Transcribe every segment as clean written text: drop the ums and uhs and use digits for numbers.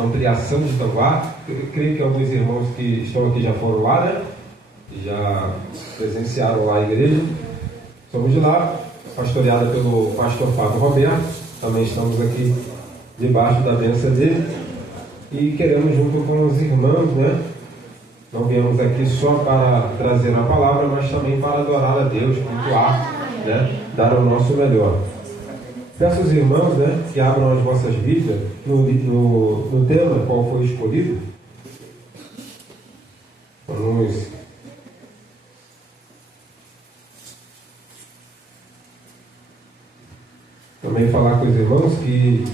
ampliação de Tanguá. Eu creio que alguns irmãos que estão aqui já foram lá, né? Já presenciaram lá a igreja. Somos de lá, pastoreada pelo pastor Fábio Roberto. Também estamos aqui debaixo da bênção dele. E queremos, junto com os irmãos, né? Não viemos aqui só para trazer a palavra, mas também para adorar a Deus, cultuar, né? Dar o nosso melhor. Peço aos irmãos, né, que abram as vossas Bíblias no tema qual foi escolhido. Vamos também falar com os irmãos que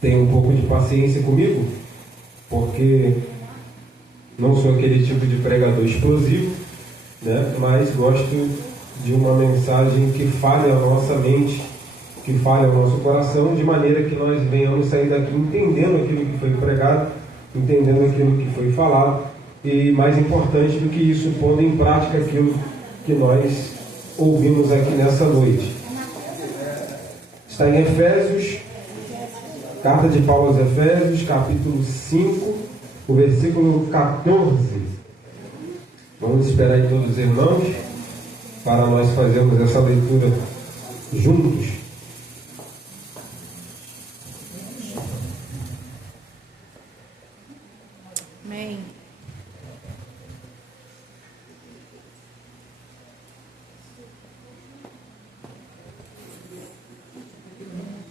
tenham um pouco de paciência comigo, porque não sou aquele tipo de pregador explosivo, né, mas gosto de uma mensagem que fale a nossa mente, que fale ao nosso coração, de maneira que nós venhamos sair daqui entendendo aquilo que foi pregado, entendendo aquilo que foi falado, e mais importante do que isso, pondo em prática aquilo que nós ouvimos aqui nessa noite. Está em Efésios, carta de Paulo aos Efésios, capítulo 5, o versículo 14. Vamos esperar aí todos os irmãos para nós fazermos essa leitura juntos. Amém.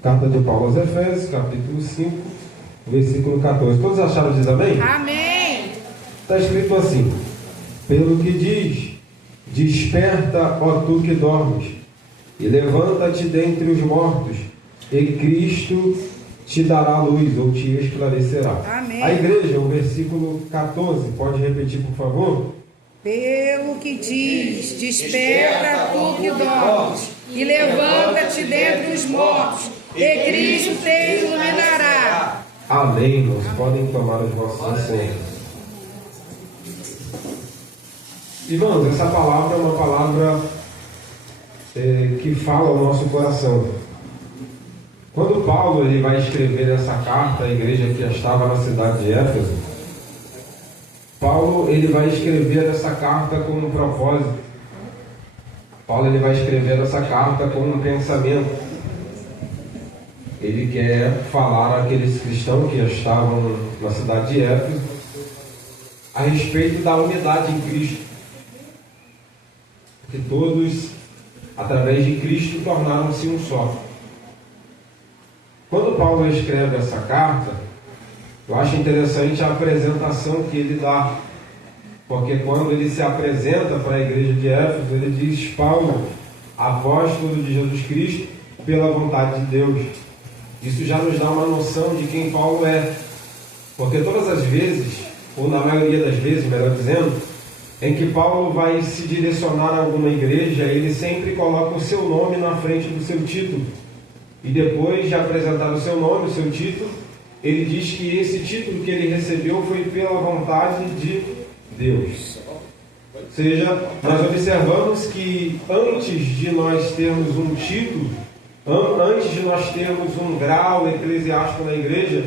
Carta de Paulo aos Efésios, capítulo 5, versículo 14. Todos acharam? Diz amém? Amém. Está escrito assim: pelo que diz, desperta, ó tu que dormes, e levanta-te dentre os mortos, e Cristo te dará luz, ou te esclarecerá. Amém. A igreja, o versículo 14, pode repetir, por favor? Pelo que diz, desperta tu que dormes, e levanta-te dentre os mortos, e Cristo te iluminará. Amém, irmãos. Podem tomar as vossas assentos. Irmãos, essa palavra é uma palavra que fala ao nosso coração. Quando Paulo ele vai escrever essa carta à igreja que estava na cidade de Éfeso, Paulo ele vai escrever essa carta com um propósito. Paulo ele vai escrever essa carta com um pensamento. Ele quer falar àqueles cristãos que estavam na cidade de Éfeso a respeito da unidade em Cristo. Que todos, através de Cristo, tornaram-se um só. Quando Paulo escreve essa carta, eu acho interessante a apresentação que ele dá. Porque quando ele se apresenta para a igreja de Éfeso, ele diz: Paulo, apóstolo de Jesus Cristo, pela vontade de Deus. Isso já nos dá uma noção de quem Paulo é. Porque todas as vezes, ou na maioria das vezes, melhor dizendo, em que Paulo vai se direcionar a alguma igreja, ele sempre coloca o seu nome na frente do seu título. E depois de apresentar o seu nome, o seu título, ele diz que esse título que ele recebeu foi pela vontade de Deus. Ou seja, nós observamos que antes de nós termos um título, antes de nós termos um grau eclesiástico na igreja,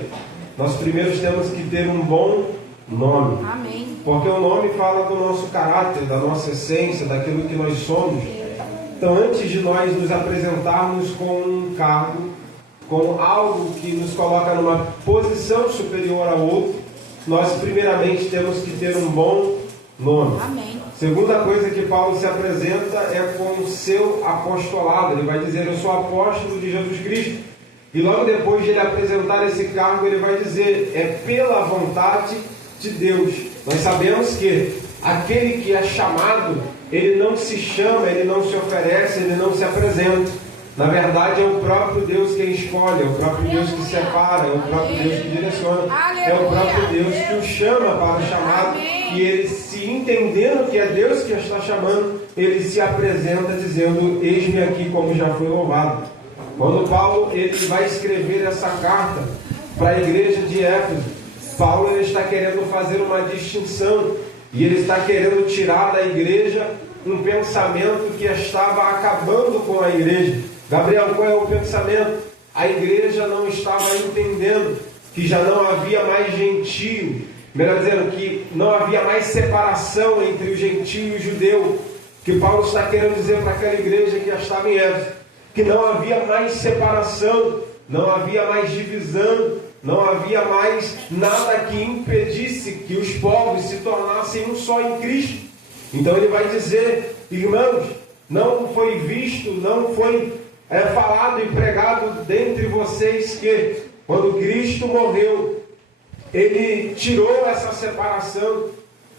nós primeiro temos que ter um bom nome. Amém. Porque o nome fala do nosso caráter, da nossa essência, daquilo que nós somos. Então, antes de nós nos apresentarmos com um cargo, com algo que nos coloca numa posição superior ao outro, nós primeiramente temos que ter um bom nome. Amém. Segunda coisa que Paulo se apresenta é com o seu apostolado. Ele vai dizer: eu sou apóstolo de Jesus Cristo. E logo depois de ele apresentar esse cargo, ele vai dizer: é pela vontade de Deus. Nós sabemos que aquele que é chamado, ele não se chama, ele não se oferece, ele não se apresenta. Na verdade, é o próprio Deus quem escolhe, é o próprio Deus que separa, é o próprio Deus que direciona, é o próprio Deus que o chama para o chamado. E ele, se entendendo que é Deus que o está chamando, ele se apresenta dizendo: eis-me aqui, como já foi louvado. Quando Paulo ele vai escrever essa carta para a igreja de Éfeso, Paulo ele está querendo fazer uma distinção, e ele está querendo tirar da igreja um pensamento que estava acabando com a igreja. Gabriel, qual é o pensamento? a igreja não estava entendendo que já não havia mais gentio, melhor dizendo, que não havia mais separação entre o gentio e o judeu, que Paulo está querendo dizer para aquela igreja que já estava em Éfeso, que não havia mais separação, não havia mais divisão, não havia mais nada que impedisse que os povos se tornassem um só em Cristo. Então ele vai dizer, irmãos, não foi visto, não foi falado e pregado dentre vocês que quando Cristo morreu, Ele tirou essa separação,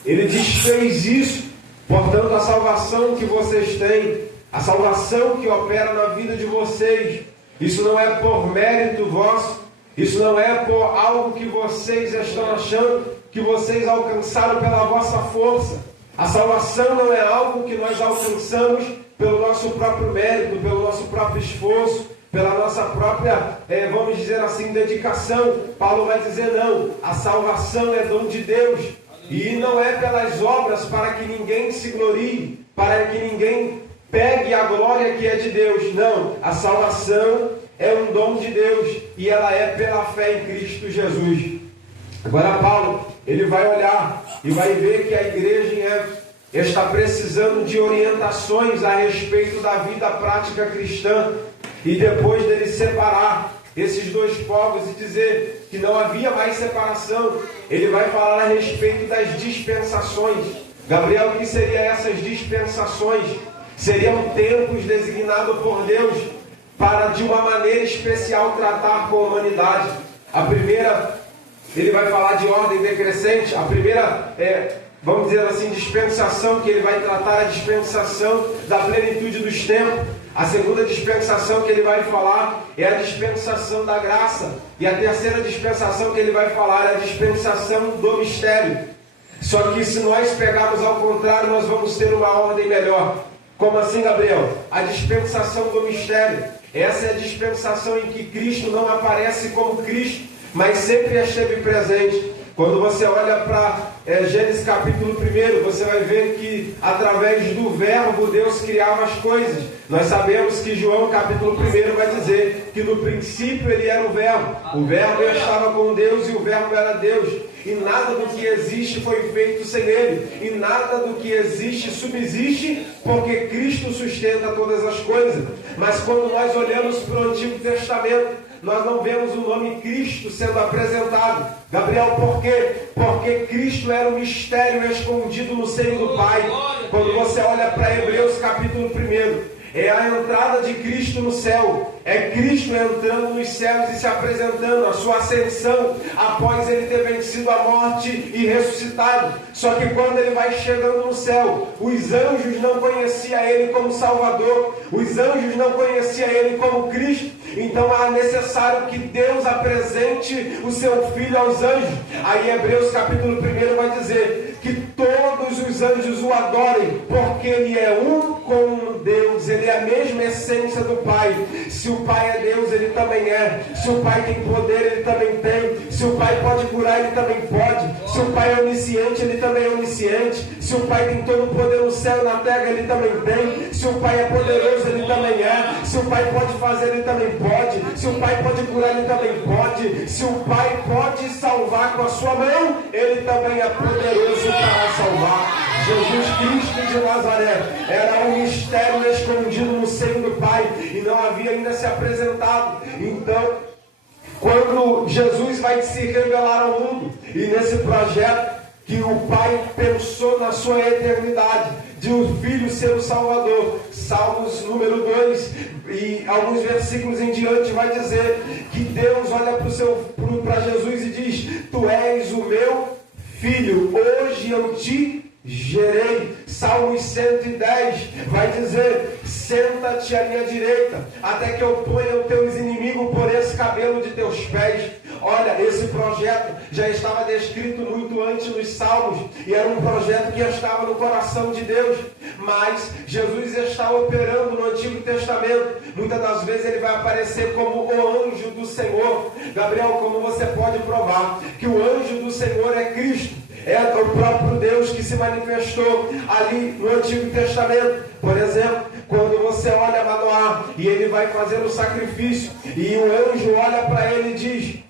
Ele desfez isso. Portanto, a salvação que vocês têm, a salvação que opera na vida de vocês, isso não é por mérito vosso, isso não é por algo que vocês estão achando que vocês alcançaram pela vossa força. A salvação não é algo que nós alcançamos pelo nosso próprio mérito, pelo nosso próprio esforço, pela nossa própria, vamos dizer assim, dedicação. Paulo vai dizer não, a salvação é dom de Deus. E não é pelas obras para que ninguém se glorie, para que ninguém pegue a glória que é de Deus. Não, a salvação é um dom de Deus e ela é pela fé em Cristo Jesus. Agora Paulo, ele vai olhar e vai ver que a igreja em Éfeso está precisando de orientações a respeito da vida prática cristã. E depois dele separar esses dois povos e dizer que não havia mais separação, ele vai falar a respeito das dispensações. Gabriel, o que seriam essas dispensações? Seriam tempos designados por Deus para de uma maneira especial tratar com a humanidade. A primeira, ele vai falar de ordem decrescente. A primeira vamos dizer assim, dispensação que ele vai tratar, a dispensação da plenitude dos tempos. A segunda dispensação que ele vai falar é a dispensação da graça. E a terceira dispensação que ele vai falar é a dispensação do mistério. Só que se nós pegarmos ao contrário, nós vamos ter uma ordem melhor. Como assim, Gabriel? A dispensação do mistério. Essa é a dispensação em que Cristo não aparece como Cristo, mas sempre esteve presente. Quando você olha para Gênesis capítulo 1, você vai ver que através do verbo Deus criava as coisas. Nós sabemos que João capítulo 1 vai dizer que no princípio ele era o verbo estava com Deus e o verbo era Deus. E nada do que existe foi feito sem ele. E nada do que existe subsiste porque Cristo sustenta todas as coisas. Mas quando nós olhamos para o Antigo Testamento, nós não vemos o nome Cristo sendo apresentado. Gabriel, por quê? Porque Cristo era um mistério escondido no seio do Pai. Quando você olha para Hebreus capítulo 1, é a entrada de Cristo no céu. É Cristo entrando nos céus e se apresentando, a sua ascensão após ele ter vencido a morte e ressuscitado. Só que quando ele vai chegando no céu, os anjos não conheciam ele como Salvador, os anjos não conheciam ele como Cristo. Então é necessário que Deus apresente o seu Filho aos anjos. Aí Hebreus capítulo 1 vai dizer que todos os anjos o adorem, porque ele é um com Deus, ele é a mesma essência do Pai. Se o Pai é Deus, ele também é. Se o Pai tem poder, ele também tem. Se o Pai pode curar, ele também pode. Se o Pai é onisciente, ele também é onisciente. Se o Pai tem todo o poder no céu e na terra, ele também tem. Se o Pai é poderoso, ele também é. Se o Pai pode fazer, ele também pode. Se o Pai pode curar, ele também pode. Se o Pai pode salvar com a sua mão, ele também é poderoso para salvar. Jesus Cristo de Nazaré era um mistério escondido no seio do Pai e não havia ainda se apresentado. Então, quando Jesus vai se revelar ao mundo, e nesse projeto que o Pai pensou na sua eternidade, de o Filho ser o Salvador, Salmos número 2, e alguns versículos em diante vai dizer que Deus olha para Jesus e diz: Tu és o meu Filho, hoje eu te gerei. Salmos 110 vai dizer: senta-te à minha direita, até que eu ponha os teus inimigos por esse cabelo de teus pés. Olha, esse projeto já estava descrito muito antes nos Salmos, e era um projeto que estava no coração de Deus, mas Jesus está operando no Antigo Testamento. Muitas das vezes ele vai aparecer como o anjo do Senhor. Gabriel, como você pode provar que o anjo do Senhor é Cristo? É o próprio Deus que se manifestou ali no Antigo Testamento. Por exemplo, quando você olha Manoá e ele vai fazer o sacrifício, e o anjo olha para ele e diz: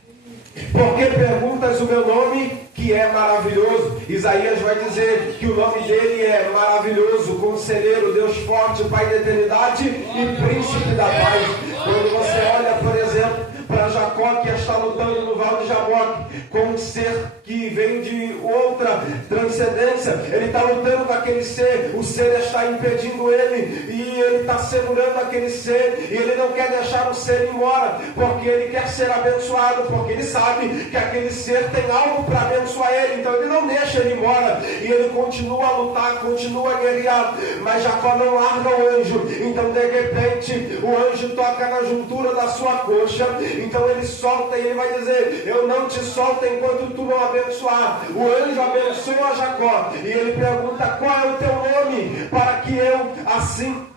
por que perguntas o meu nome, que é maravilhoso? Isaías vai dizer que o nome dele é maravilhoso, conselheiro, Deus forte, Pai da eternidade e príncipe da paz. Quando você olha, por exemplo, para Jacó, que está lutando no Vale de Jaboque com um ser que vem de outra transcendência, ele está lutando com aquele ser, o ser está impedindo ele, e ele está segurando aquele ser, e ele não quer deixar o ser ir embora, porque ele quer ser abençoado, porque ele sabe que aquele ser tem algo para abençoar ele, então ele não deixa ele embora, e ele continua a lutar, continua a guerrear, mas Jacó não larga o anjo. Então de repente o anjo toca na juntura da sua coxa, então ele solta e ele vai dizer: eu não te solto enquanto tu não abençoar. O anjo abençoa Jacó e ele pergunta: qual é o teu nome, para que eu assim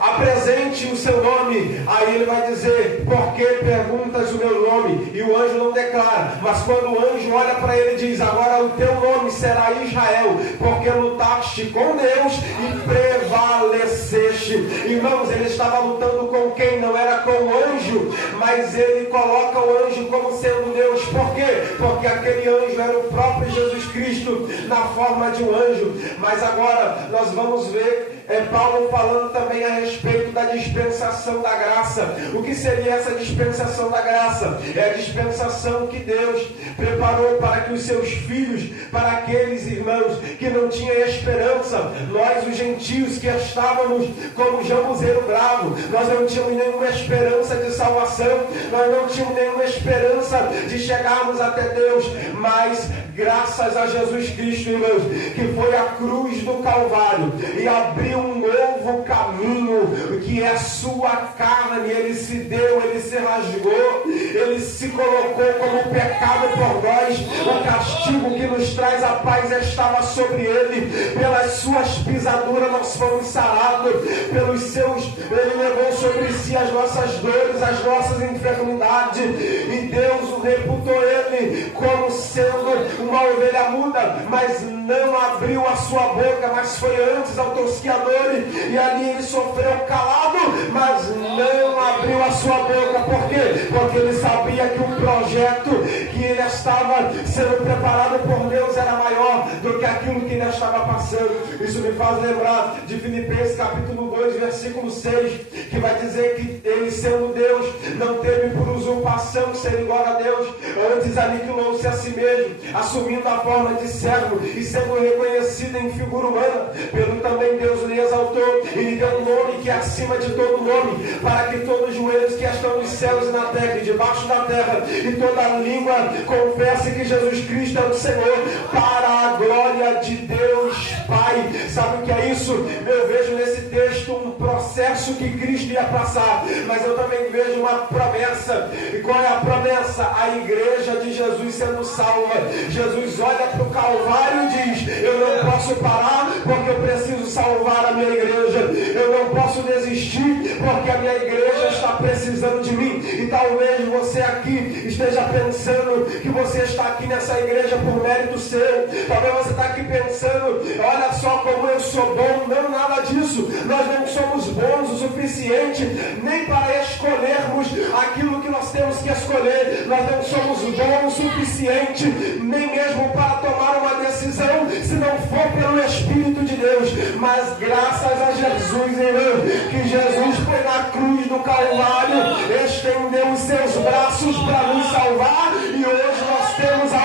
apresente o seu nome. Aí ele vai dizer: por que perguntas o meu nome? E o anjo não declara, mas quando o anjo olha para ele, diz: agora o teu nome será Israel, porque lutaste com Deus e prevaleceste. Irmãos, ele estava lutando com quem? Não era com o anjo, mas ele coloca o anjo como sendo Deus. Por quê? Porque aquele anjo era o próprio Jesus Cristo na forma de um anjo. Mas agora nós vamos ver Paulo falando também a respeito da dispensação da graça. O que seria essa dispensação da graça? É a dispensação que Deus preparou para que os seus filhos, para aqueles irmãos que não tinham esperança, nós os gentios que estávamos como jambuzeiro bravo, nós não tínhamos nenhuma esperança de salvação, nós não tínhamos nenhuma esperança de chegarmos até Deus, mas graças a Jesus Cristo, irmãos, que foi a cruz do Calvário e abriu um novo caminho, que é a sua carne. Ele se deu, ele se rasgou, ele se colocou como pecado por nós. O castigo que nos traz a paz estava sobre ele, pelas suas pisaduras nós fomos sarados, pelos seus, ele levou sobre si as nossas dores, as nossas enfermidades, e Deus o reputou ele como sendo uma ovelha muda, mas não abriu a sua boca, mas foi antes ao tosquiador, e ali ele sofreu calado, mas não abriu a sua boca. Por quê? Porque ele sabia que o projeto que ele estava sendo preparado por Deus era maior do que aquilo que ele estava passando. Isso me faz lembrar de Filipenses capítulo 2, versículo 6, que vai dizer que ele, sendo Deus, não teve por usurpação ser igual a Deus, antes aniquilou-se a si mesmo, assumindo a forma de servo e sendo reconhecido em figura humana. Pelo também Deus lhe exaltou e lhe deu um nome que é acima de todo nome, para que todos os joelhos que estão nos céus e na terra e debaixo da terra, e toda língua confesse que Jesus Cristo é o Senhor, para a glória de Deus Pai. Sabe o que é isso? Eu vejo nesse texto um processo que Cristo ia passar, mas eu também vejo uma promessa. E qual é a promessa? A igreja de Jesus sendo salva. Jesus olha para o Calvário e diz: eu não posso parar, porque eu preciso salvar a minha igreja. Eu não posso desistir, porque a minha igreja está precisando de mim. E talvez você aqui esteja pensando que você está aqui nessa igreja por mérito seu. Talvez você está aqui pensando: olha só como eu sou bom. Não, nada disso. Nós não somos bons o suficiente nem para escolhermos aquilo que nós temos que escolher. Nós não somos bons o suficiente nem mesmo para tomar uma decisão, se não for pelo Espírito de Deus. Mas graças a Jesus, irmão, que Jesus foi na cruz do Calvário, estendeu os seus braços para nos salvar, e hoje nós temos a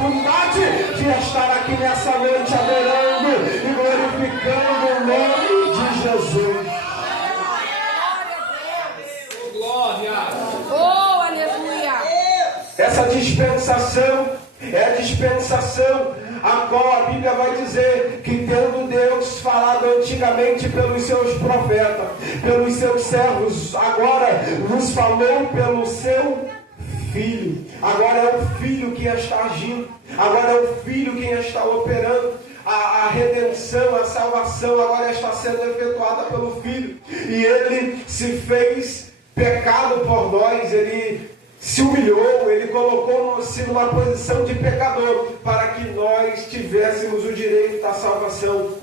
oportunidade de estar aqui nessa noite adorando e glorificando o nome de Jesus. Oh, aleluia! Essa dispensação é a dispensação a qual a Bíblia vai dizer que, tendo Deus falado antigamente pelos seus profetas, pelos seus servos, agora nos falou pelo seu Filho. Agora é o Filho que está agindo, agora é o Filho quem está operando. A redenção, a salvação agora está sendo efetuada pelo Filho, e Ele se fez pecado por nós, Ele se humilhou, Ele colocou-se numa posição de pecador, para que nós tivéssemos o direito da salvação.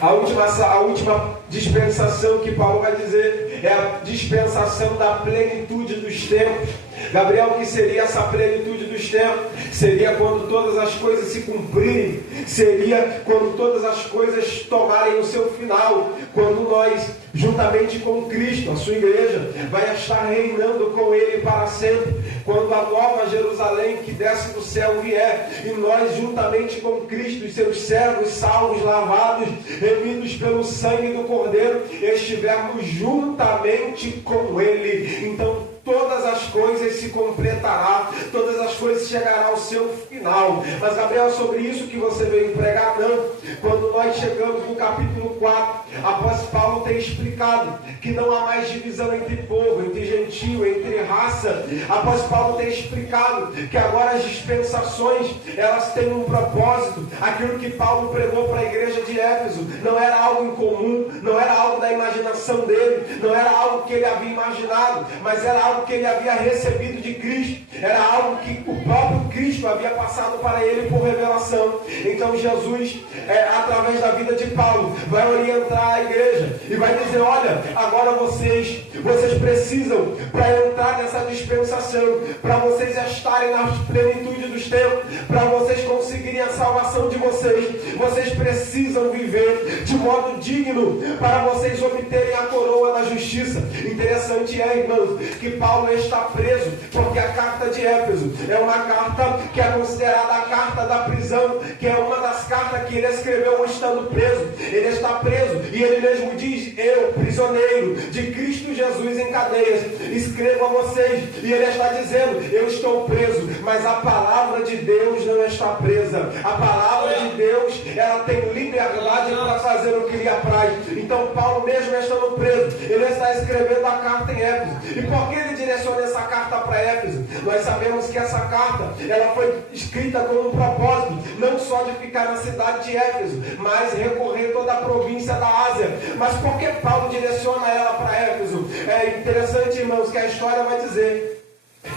A última dispensação que Paulo vai dizer é a dispensação da plenitude dos tempos. Gabriel, o que seria essa plenitude dos tempos? Seria quando todas as coisas se cumprirem, seria quando todas as coisas tomarem o seu final, quando nós, juntamente com Cristo, a sua igreja, vai estar reinando com Ele para sempre, quando a nova Jerusalém que desce do céu vier, e nós, juntamente com Cristo, os seus servos, salvos, lavados, remidos pelo sangue do Cordeiro, estivermos juntamente com Ele. Então, todas as coisas se completará, todas as coisas chegarão ao seu final. Mas, Gabriel, é sobre isso que você veio pregar? Não. Quando nós chegamos no capítulo 4, após Paulo ter explicado que não há mais divisão entre povo, entre gentio, entre raça, após Paulo ter explicado que agora as dispensações, elas têm um propósito. Aquilo que Paulo pregou para a igreja de Éfeso não era algo incomum, não era algo da imaginação dele, não era algo que ele havia imaginado, mas era algo que ele havia recebido de Cristo, era algo que o próprio Cristo havia passado para ele por revelação. Então Jesus, através da vida de Paulo, vai orientar a igreja e vai dizer: olha, agora vocês precisam, para entrar nessa dispensação, para vocês estarem na plenitude dos tempos, para vocês conseguirem a salvação de vocês precisam viver de modo digno, para vocês obterem a coroa da justiça. Interessante irmãos, que Paulo está preso, porque a carta de Éfeso é uma carta que é considerada a carta da prisão, que é uma das cartas que ele escreveu estando preso. Ele está preso e ele mesmo diz: eu, prisioneiro de Cristo Jesus em cadeias, escrevo a vocês. E ele está dizendo: eu estou preso, mas a palavra de Deus não está presa. A palavra de Deus, ela tem liberdade para fazer o que lhe apraz. Então Paulo, mesmo estando preso, ele está escrevendo a carta em Éfeso. E por que ele direciona essa carta para Éfeso? Nós sabemos que essa carta, ela foi escrita com um propósito, não só de ficar na cidade de Éfeso, mas recorrer toda a província da Ásia. Mas por que Paulo direciona ela para Éfeso? É interessante, irmãos, que a história vai dizer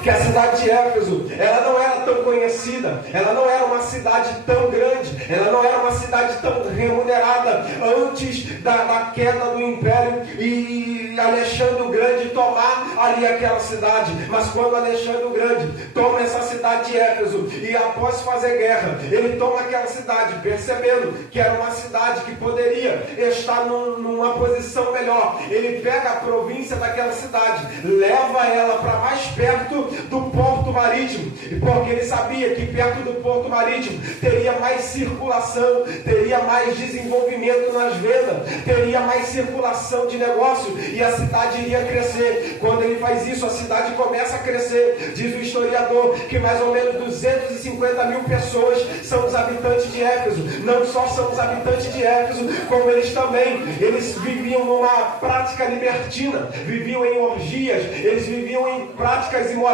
que a cidade de Éfeso, ela não era tão conhecida, ela não era uma cidade tão grande, ela não era uma cidade tão remunerada antes da queda do império e Alexandre o Grande tomar ali aquela cidade. Mas quando Alexandre o Grande toma essa cidade de Éfeso e após fazer guerra, ele toma aquela cidade, percebendo que era uma cidade que poderia estar numa posição melhor, ele pega a província daquela cidade, leva ela para mais perto do porto marítimo, porque ele sabia que perto do porto marítimo teria mais circulação, teria mais desenvolvimento nas vendas, teria mais circulação de negócio e a cidade iria crescer. Quando ele faz isso, a cidade começa a crescer. Diz o historiador que mais ou menos 250 mil pessoas são os habitantes de Éfeso. Não só são os habitantes de Éfeso, como eles viviam numa prática libertina, viviam em orgias, eles viviam em práticas imorais,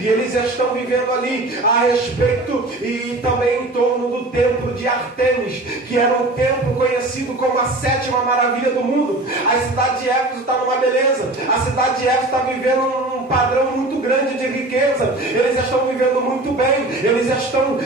e eles estão vivendo ali a respeito e também em torno do templo de Artemis, que era um templo conhecido como a 7ª maravilha do mundo. A cidade de Éfeso está numa beleza, a cidade de Éfeso está vivendo um padrão muito grande de riqueza, eles estão vivendo muito bem, eles estão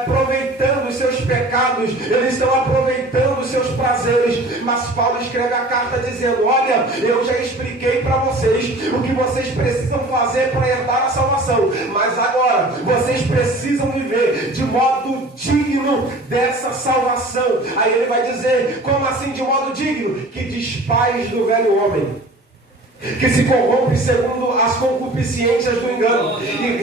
aproveitando os seus pecados, eles estão aproveitando os seus prazeres. Mas Paulo escreve a carta dizendo: olha, eu já expliquei para vocês o que vocês precisam fazer para herdar a salvação, mas agora vocês precisam viver de modo digno dessa salvação. Aí ele vai dizer: como assim de modo digno? Que despais do velho homem, que se corrompe segundo as concupiscências do engano, e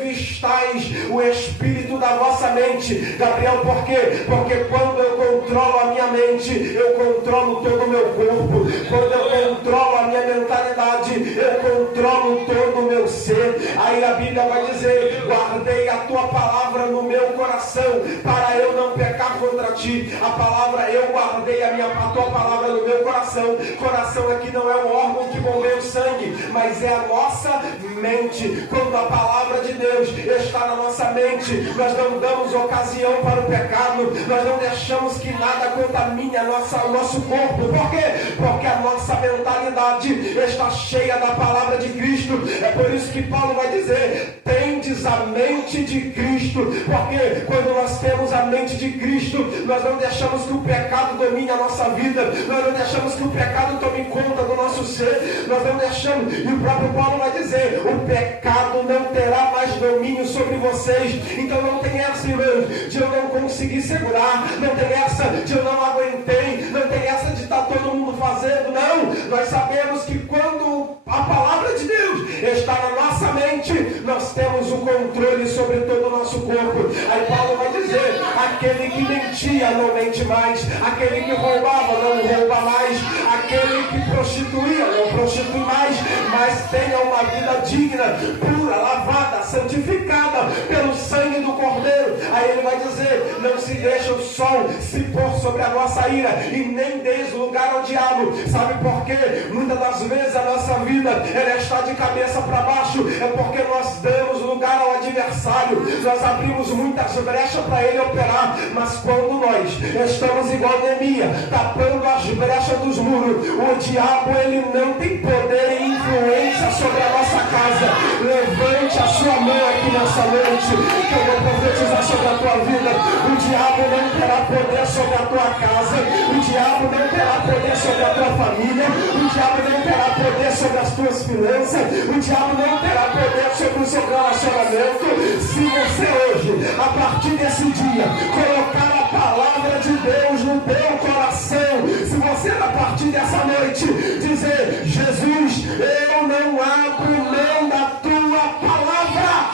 revistais o espírito da vossa mente. Gabriel, por quê? Porque quando eu controlo a minha mente, eu controlo todo o meu corpo. Quando eu controlo a minha mentalidade, eu controlo todo o meu ser. Aí a Bíblia vai dizer: guardei a tua palavra no meu coração, para eu não pecar contra ti. A palavra, eu guardei a tua palavra no meu coração. Coração aqui não é um órgão que bombeia o sangue, mas é a nossa mente. Quando a palavra de Deus está na nossa mente, nós não damos ocasião para o pecado, nós não deixamos que nada contamine o nosso corpo. Por quê? Porque a nossa mentalidade está cheia da palavra de Cristo. É por isso que Paulo vai dizer: tende tendes a mente de Cristo, porque quando nós temos a mente de Cristo, nós não deixamos que o pecado domine a nossa vida, nós não deixamos que o pecado tome conta do nosso ser, nós não deixamos, e o próprio Paulo vai dizer, o pecado não terá mais domínio sobre vocês. Então não tem essa, irmão, de eu não conseguir segurar, não tem essa de eu não aguentei, não tem essa de estar todo mundo fazendo, não. Nós sabemos que quando a palavra de Deus está na nossa mente, nós temos o controle sobre todo o nosso corpo. Aí Paulo vai dizer, aquele que mentia não mente mais, aquele que roubava não rouba mais, aquele que prostituía não prostitui mais, mas tenha uma vida digna, pura, lavada, santificada pelo sangue do Cordeiro. Aí ele vai dizer, não se deixa o sol se pôr sobre a nossa ira, e nem deis lugar ao diabo. Sabe por quê? Muitas das vezes a nossa vida ela está de cabeça para baixo, é porque nós damos lugar ao adversário, nós abrimos muitas brechas para ele operar. Mas quando nós estamos igual Neemias, tapando as brechas dos muros, o diabo ele não tem poder e influência sobre a nossa casa. Levante a sua mão aqui nessa noite, que eu vou profetizar sobre a tua vida. O diabo não terá poder sobre a tua casa, o diabo não terá poder sobre a tua família, o diabo não terá poder sobre as tuas finanças, o diabo não terá poder sobre o seu relacionamento. Se você hoje, a partir desse dia, colocar a palavra de Deus no teu coração, se você a partir dessa noite dizer, Jesus, eu não abro mão da tua palavra.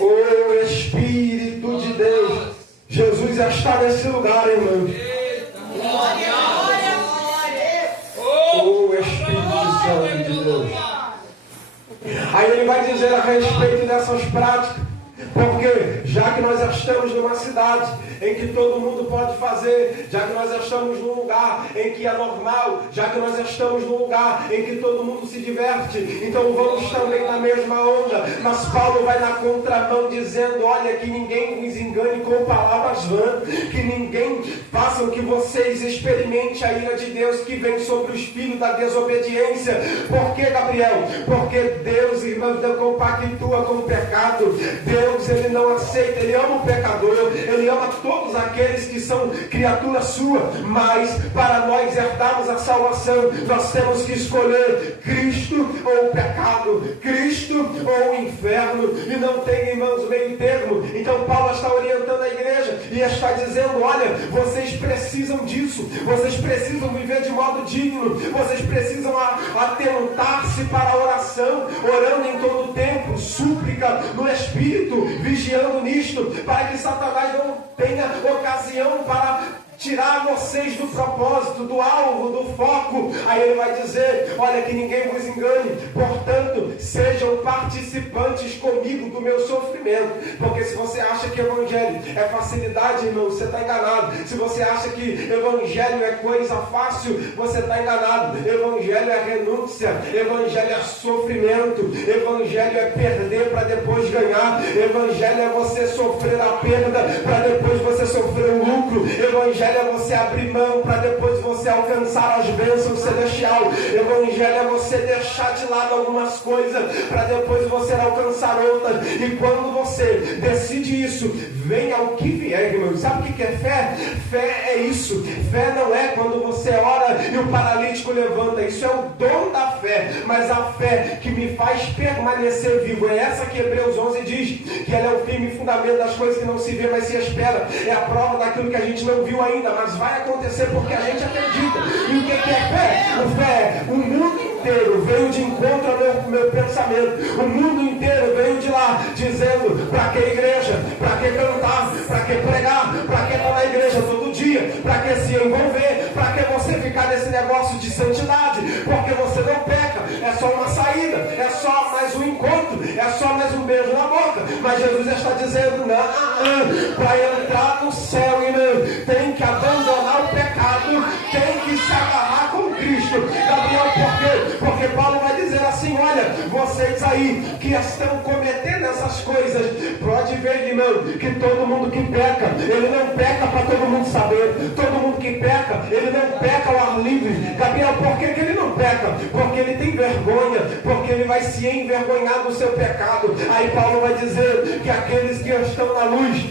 O Espírito de Deus, Jesus está nesse lugar, irmão. O Espírito Santo de Deus. Aí ele vai dizer a respeito dessas práticas, porque já que nós estamos numa cidade em que todo mundo pode fazer, já que nós estamos num lugar em que é normal, já que nós estamos num lugar em que todo mundo se diverte, então vamos também na mesma onda. Mas Paulo vai na contramão dizendo, olha, que ninguém nos engane com palavras vãs, que ninguém faça com que vocês experimentem a ira de Deus que vem sobre os filhos da desobediência. Por que, Gabriel? Porque Deus, irmão, não compactua com o pecado. Deus, ele não aceita, ele ama o pecador, ele ama todos aqueles que são criatura sua, mas para nós herdarmos a salvação, nós temos que escolher Cristo ou o pecado, Cristo ou o inferno, e não tem, irmãos, meio termo. Então Paulo está orientando a igreja e está dizendo, olha, vocês precisam disso, vocês precisam viver de modo digno, vocês precisam atentar-se para a oração, orando em todo o tempo, súplica no Espírito, vigiando nisto, para que Satanás não tenha ocasião para tirar vocês do propósito, do alvo, do foco. Aí ele vai dizer, olha, que ninguém vos engane, portanto, sejam participantes comigo do meu sofrimento. Porque se você acha que evangelho é facilidade, irmão, você está enganado. Se você acha que evangelho é coisa fácil, você está enganado. Evangelho é renúncia, evangelho é sofrimento, evangelho é perder para depois ganhar, evangelho é você sofrer a perda para depois você sofrer o lucro, evangelho é você abrir mão para depois você alcançar as bênçãos celestiais. Evangelho é você deixar de lado algumas coisas para depois você alcançar outras. E quando você decide isso, venha o que vier, irmão. Sabe o que é fé? Fé é isso. Fé não é quando você ora e o paralítico levanta. Isso é o dom da fé. Mas a fé que me faz permanecer vivo é essa que Hebreus 11 diz, que ela é o firme fundamento das coisas que não se vê, mas se espera. É a prova daquilo que a gente não viu ainda, mas vai acontecer porque a gente acredita. E o que é fé? O fé, o mundo inteiro veio de encontro ao meu pensamento. O mundo inteiro veio de lá, dizendo, para que igreja? Para que cantar? Para que pregar? Para que estar na igreja todo dia? Para que se envolver? Para que você ficar nesse negócio de santidade? Porque você não peca, é só uma saída, é só mais um encontro, é só mais um beijo na boca. Mas Jesus está dizendo, não, para entrar no céu, irmão, tem que abandonar o pecado, tem que se agarrar com Cristo. Gabriel, por quê? Porque Paulo vai dizer assim, olha, vocês aí que estão cometendo essas coisas, pode ver, irmão, que todo mundo que peca, ele não peca para todo mundo saber. Todo mundo que peca, ele não peca ao ar livre. Gabriel, por que ele não peca? Porque ele tem vergonha, vai se envergonhar do seu pecado. Aí Paulo vai dizer que aqueles que estão na luz,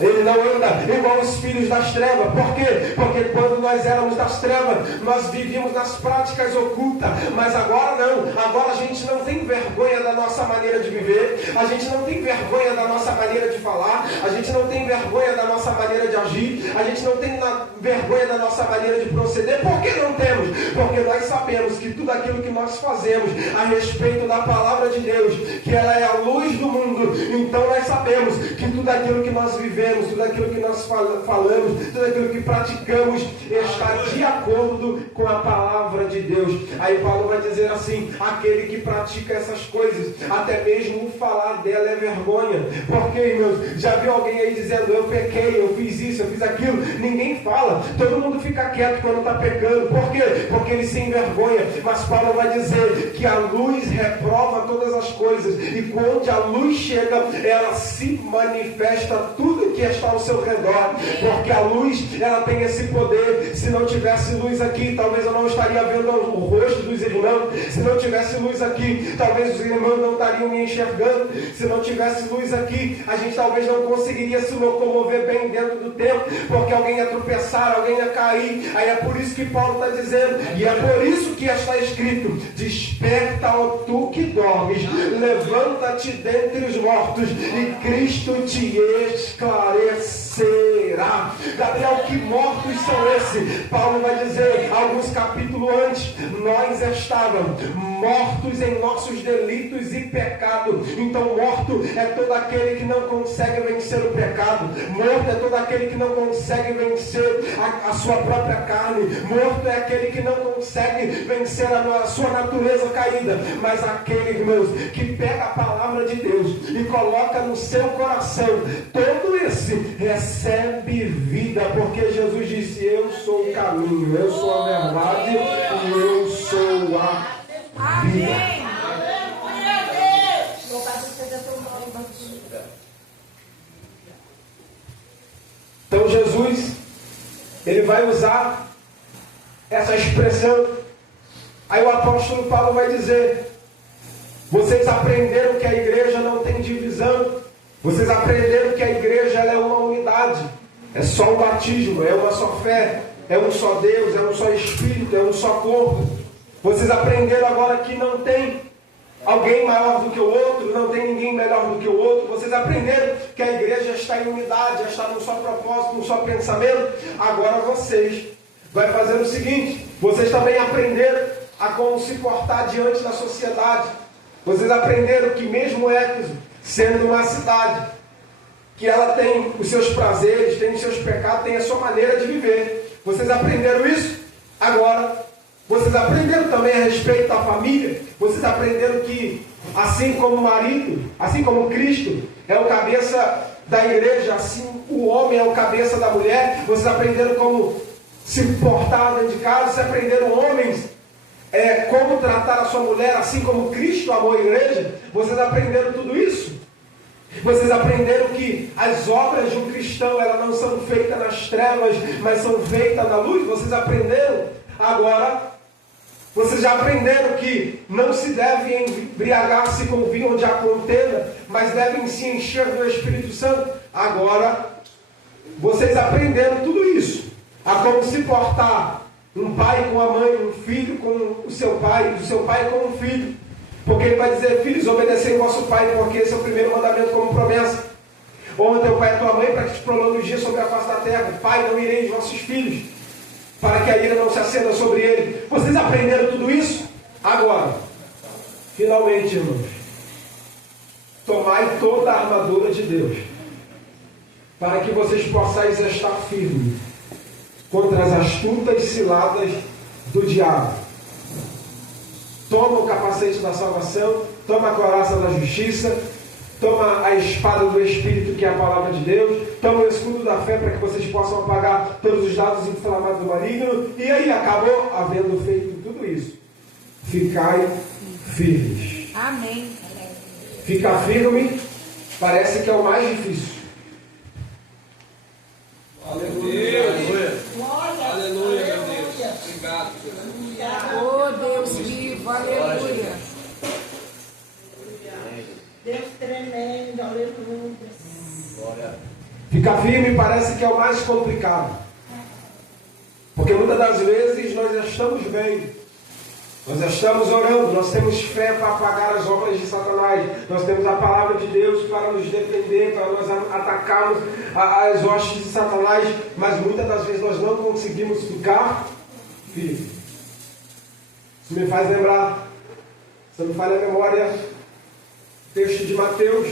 ele não anda igual os filhos das trevas. Por quê? Porque quando nós éramos das trevas, nós vivíamos nas práticas ocultas. Mas agora não. Agora a gente não tem vergonha da nossa maneira de viver. A gente não tem vergonha da nossa maneira de falar. A gente não tem vergonha da nossa maneira de agir. A gente não tem vergonha da nossa maneira de proceder. Por que não temos? Porque nós sabemos que tudo aquilo que nós fazemos a respeito da palavra de Deus, que ela é a luz do mundo, então nós sabemos que tudo aquilo que nós vivemos, tudo aquilo que nós falamos, tudo aquilo que praticamos está de acordo com a palavra de Deus. Aí Paulo vai dizer assim: aquele que pratica essas coisas, até mesmo o falar dela é vergonha. Porque, irmãos, já viu alguém aí dizendo: eu pequei, eu fiz isso, eu fiz aquilo? Ninguém fala, todo mundo fica quieto quando está pecando. Por quê? Porque ele se envergonha. Mas Paulo vai dizer que a luz reprova todas as coisas, e quando a luz chega, ela se manifesta tudo que está ao seu redor, porque a luz, ela tem esse poder. Se não tivesse luz aqui, talvez eu não estaria vendo o rosto dos irmãos. Se não tivesse luz aqui, talvez os irmãos não estariam me enxergando. Se não tivesse luz aqui, a gente talvez não conseguiria se locomover bem dentro do tempo, porque alguém ia tropeçar, alguém ia cair. Aí é por isso que Paulo está dizendo, e é por isso que está escrito: desperta, ó tu que dormes, levanta-te dentre os mortos, e Cristo te esclarecerá. Gabriel, que mortos são esses? Paulo vai dizer, alguns capítulos antes: nós estávamos mortos em nossos delitos e pecados. Então morto é todo aquele que não consegue vencer o pecado. Morto é todo aquele que não consegue vencer a sua própria carne. Morto é aquele que não consegue vencer a sua natureza caída. Mas aquele, irmãos, que pega a palavra de Deus e coloca no seu coração, todo esse recebe vida, porque Jesus disse: eu sou o caminho, eu sou a verdade e eu sou a vida. Então Jesus, ele vai usar essa expressão. Aí o apóstolo Paulo vai dizer: vocês aprenderam que a igreja não tem divisão. Vocês aprenderam que a igreja, ela é uma unidade. É só um batismo, é uma só fé, é um só Deus, é um só Espírito, é um só corpo. Vocês aprenderam agora que não tem alguém maior do que o outro, não tem ninguém melhor do que o outro. Vocês aprenderam que a igreja está em unidade, está num só propósito, num só pensamento. Agora vocês vai fazer o seguinte: vocês também aprenderam a como se portar diante da sociedade. Vocês aprenderam que mesmo Éfeso, sendo uma cidade que ela tem os seus prazeres, tem os seus pecados, tem a sua maneira de viver. Vocês aprenderam isso? Agora, vocês aprenderam também a respeito da família. Vocês aprenderam que, assim como o marido, assim como Cristo é o cabeça da igreja, assim o homem é o cabeça da mulher. Vocês aprenderam como se portar dentro de casa. Vocês aprenderam, homens, como tratar a sua mulher, assim como Cristo amou a igreja. Vocês aprenderam tudo isso? Vocês aprenderam que as obras de um cristão, elas não são feitas nas trevas, mas são feitas na luz? Vocês aprenderam? Agora, vocês já aprenderam que não se deve embriagar-se com vinho onde há contenda, mas devem se encher do Espírito Santo? Agora, vocês aprenderam tudo isso. A como se portar um pai com a mãe, um filho com o seu pai com o filho. Porque ele vai dizer: filhos, obedecei o vosso pai, porque esse é o primeiro mandamento como promessa. Honra teu pai e tua mãe, para que te prolongue os dias sobre a face da terra. Pai, não ireis vossos filhos, para que a ira não se acenda sobre ele. Vocês aprenderam tudo isso? Agora, finalmente, irmãos, tomai toda a armadura de Deus, para que vocês possais estar firmes contra as astutas ciladas do diabo. Toma o capacete da salvação, toma a couraça da justiça, toma a espada do Espírito, que é a palavra de Deus, toma o escudo da fé, para que vocês possam apagar todos os dados inflamados do maligno. E aí, acabou, havendo feito tudo isso, ficai firmes. Amém. Ficar firme parece que é o mais difícil. Aleluia. Aleluia, meu Deus. Obrigado, Jesus. Oh, Deus vivo, aleluia. Ficar firme parece que é o mais complicado. Porque muitas das vezes nós já estamos bem. Nós já estamos orando, nós temos fé para apagar as obras de Satanás. Nós temos a palavra de Deus para nos defender, para nós atacarmos as hostes de Satanás. Mas muitas das vezes nós não conseguimos ficar firmes. Isso me faz lembrar, se não me falha a memória, o texto de Mateus,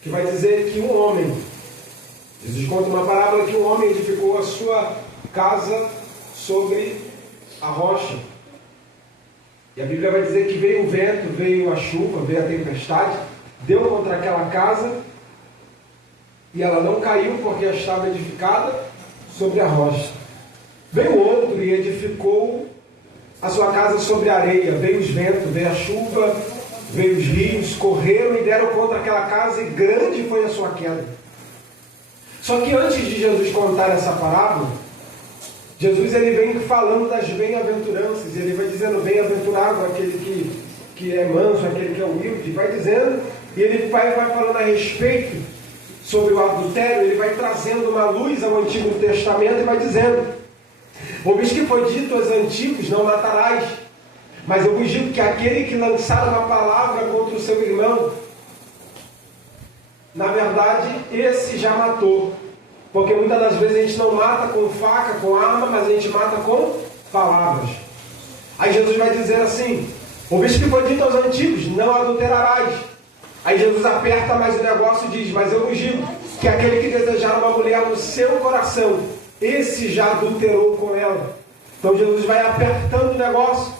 que vai dizer que um homem, Jesus conta uma parábola que um homem edificou a sua casa sobre a rocha. E a Bíblia vai dizer que veio o vento, veio a chuva, veio a tempestade, deu contra aquela casa e ela não caiu porque estava edificada sobre a rocha. Veio outro e edificou a sua casa sobre a areia. Veio os ventos, veio a chuva, veio os rios, correram e deram contra aquela casa e grande foi a sua queda. Só que antes de Jesus contar essa parábola, Jesus ele vem falando das bem-aventuranças. Ele vai dizendo: bem-aventurado aquele que é manso, aquele que é humilde. Vai dizendo, e ele vai falando a respeito sobre o adultério. Ele vai trazendo uma luz ao Antigo Testamento e vai dizendo: ouviste que foi dito aos antigos, não matarás. Mas eu vos digo que aquele que lançar uma palavra contra o seu irmão, na verdade, esse já matou. Porque muitas das vezes a gente não mata com faca, com arma, mas a gente mata com palavras. Aí Jesus vai dizer assim: ouviste que foi dito aos antigos, não adulterarás. Aí Jesus aperta mais o negócio e diz: mas eu vos digo que aquele que desejar uma mulher no seu coração, esse já adulterou com ela. Então Jesus vai apertando o negócio.